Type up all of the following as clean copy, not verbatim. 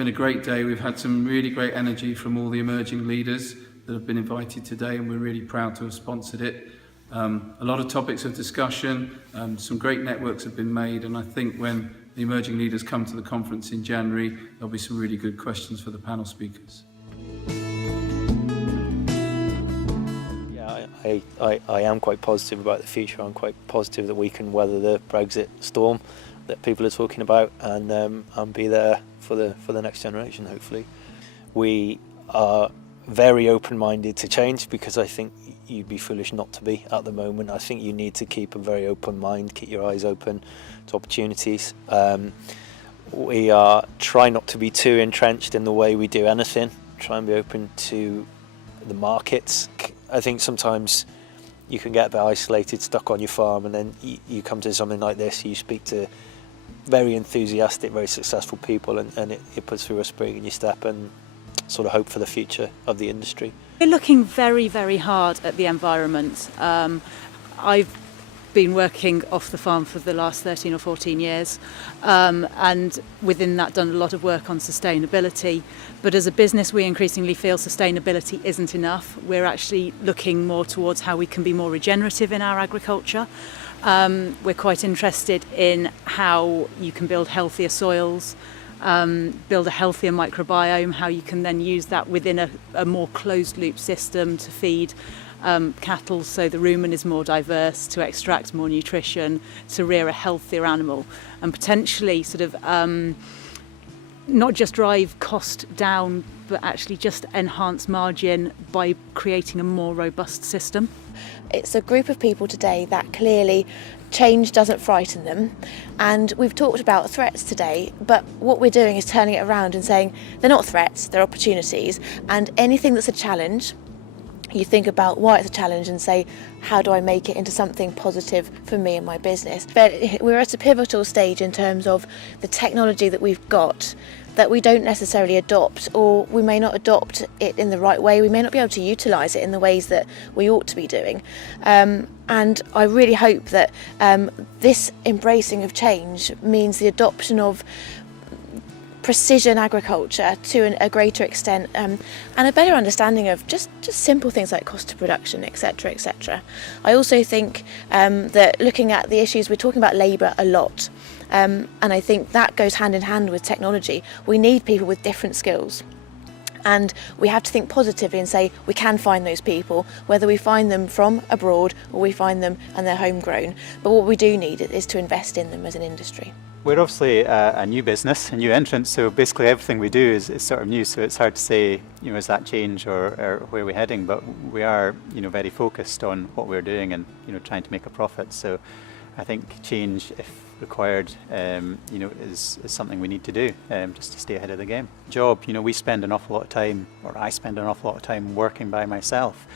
been a great day. We've had some really great energy from all the emerging leaders that have been invited today, and we're really proud to have sponsored it. A lot of topics of discussion, some great networks have been made, and I think when the emerging leaders come to the conference in January, there'll be some really good questions for the panel speakers. Yeah, I am quite positive about the future. I'm quite positive that we can weather the Brexit storm that people are talking about, and be there for the next generation, hopefully. We are very open-minded to change, because I think you'd be foolish not to be at the moment. I think you need to keep a very open mind, keep your eyes open to opportunities. We are trying not to be too entrenched in the way we do anything, try and be open to the markets. I think sometimes you can get a bit isolated, stuck on your farm, and then you come to something like this, you speak to very enthusiastic, very successful people, and it puts through a spring in your step and sort of hope for the future of the industry. We're looking very, very hard at the environment. I've been working off the farm for the last 13 or 14 years, and within that done a lot of work on sustainability. But as a business, we increasingly feel sustainability isn't enough. We're actually looking more towards how we can be more regenerative in our agriculture. We're quite interested in how you can build healthier soils, build a healthier microbiome, how you can then use that within a more closed loop system to feed cattle so the rumen is more diverse, to extract more nutrition, to rear a healthier animal, and potentially sort of not just drive cost down, but actually just enhance margin by creating a more robust system. It's a group of people today that clearly change doesn't frighten them, and we've talked about threats today, but what we're doing is turning it around and saying they're not threats, they're opportunities, and anything that's a challenge, you think about why it's a challenge and say, how do I make it into something positive for me and my business? But we're at a pivotal stage in terms of the technology that we've got that we don't necessarily adopt, or we may not adopt it in the right way. We may not be able to utilise it in the ways that we ought to be doing. And I really hope that this embracing of change means the adoption of precision agriculture to a greater extent, and a better understanding of just simple things like cost of production, etc., etc. I also think that looking at the issues, we're talking about labour a lot, and I think that goes hand in hand with technology. We need people with different skills, and we have to think positively and say we can find those people, whether we find them from abroad or we find them and they're homegrown. But what we do need is to invest in them as an industry. We're obviously a new business, a new entrant, so basically everything we do is sort of new, so it's hard to say, is that change or where we're heading, but we are, very focused on what we're doing and, trying to make a profit. So I think change, if required, is something we need to do just to stay ahead of the game. Job, we spend an awful lot of time, or I spend an awful lot of time working by myself.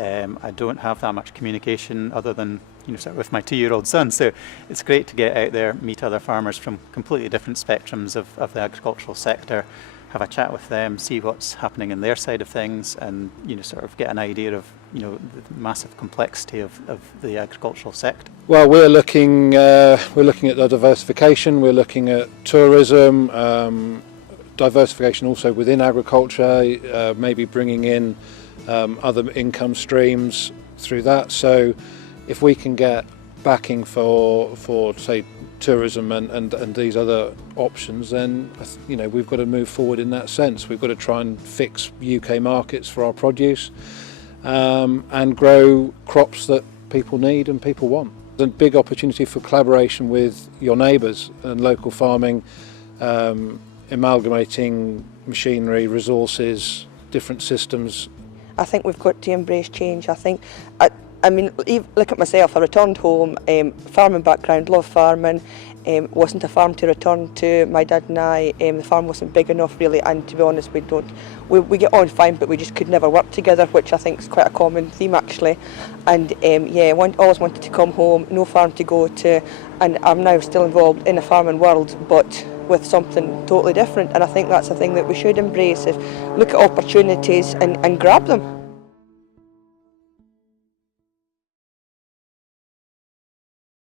I don't have that much communication other than sort of with my 2-year-old son, so it's great to get out there, meet other farmers from completely different spectrums of the agricultural sector, have a chat with them, see what's happening in their side of things, and sort of get an idea of the massive complexity of the agricultural sector. Well, we're looking at the diversification, we're looking at tourism, diversification also within agriculture, maybe bringing in other income streams through that. So if we can get backing for say tourism and these other options, then we've got to move forward in that sense. We've got to try and fix UK markets for our produce, and grow crops that people need and people want. There's a big opportunity for collaboration with your neighbours and local farming, amalgamating machinery, resources, different systems. I think we've got to embrace change. I mean, look at myself. I returned home, farming background, love farming. Wasn't a farm to return to. My dad and I, the farm wasn't big enough really, and to be honest, we get on fine, but we just could never work together, which I think is quite a common theme actually. And always wanted to come home, no farm to go to, and I'm now still involved in a farming world, but with something totally different. And I think that's a thing that we should embrace, is look at opportunities and grab them.